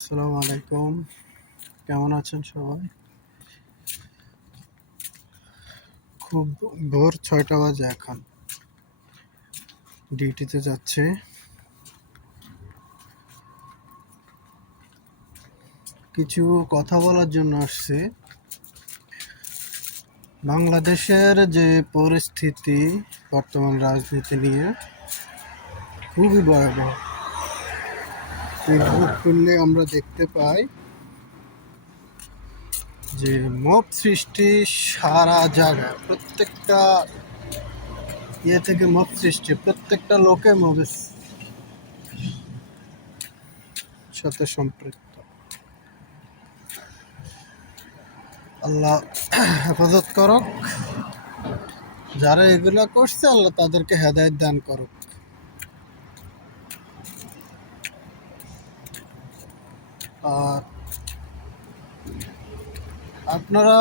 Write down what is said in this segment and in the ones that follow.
আসসালামু আলাইকুম। কেমন আছেন সবাই? খুব ভোর ৬টা বাজে এখন। ডিউটিতে যাচ্ছে। কিছু কথা বলার জন্য আসছে। বাংলাদেশের যে পরিস্থিতি বর্তমান রাজনীতি নিয়ে খুবই ভয়াবহ। ফেসবুক খুললে আমরা দেখতে পাই যে মব সৃষ্টি সারা জায়গায়, প্রত্যেকটা থেকে মব সৃষ্টি, প্রত্যেকটা লোকে মবের সাথে সম্পৃক্ত। আল্লাহ হেফাজত করুক। যারা এগুলা করছে আল্লাহ তাদেরকে হেদায়েত দান করুক। আর আপনারা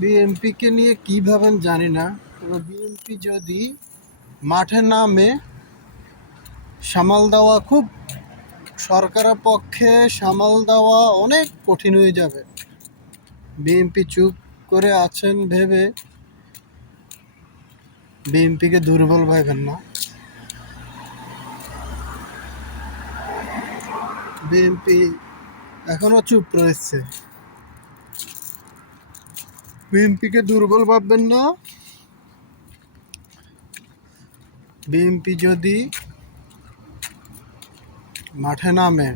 বিএনপিকে নিয়ে কি ভাবেন জানি না, তবে বিএনপি যদি মাঠে নামে সামাল দেওয়া খুব, সরকারের পক্ষে সামাল দেওয়া অনেক কঠিন হয়ে যাবে। বিএনপি চুপ করে আছেন ভেবে বিএনপিকে দুর্বল ভাবেন না। বিএনপি এখনো চুপ রয়েছে। বিএনপিকে দুর্বল ভাববেন না। বিএনপি যদি মাঠে নামে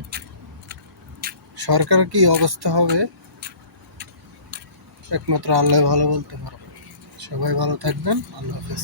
সরকার কি অবস্থা হবে একমাত্র আল্লাহ ভালো বলতে পারবে। সবাই ভালো থাকবেন। আল্লাহ হাফেজ।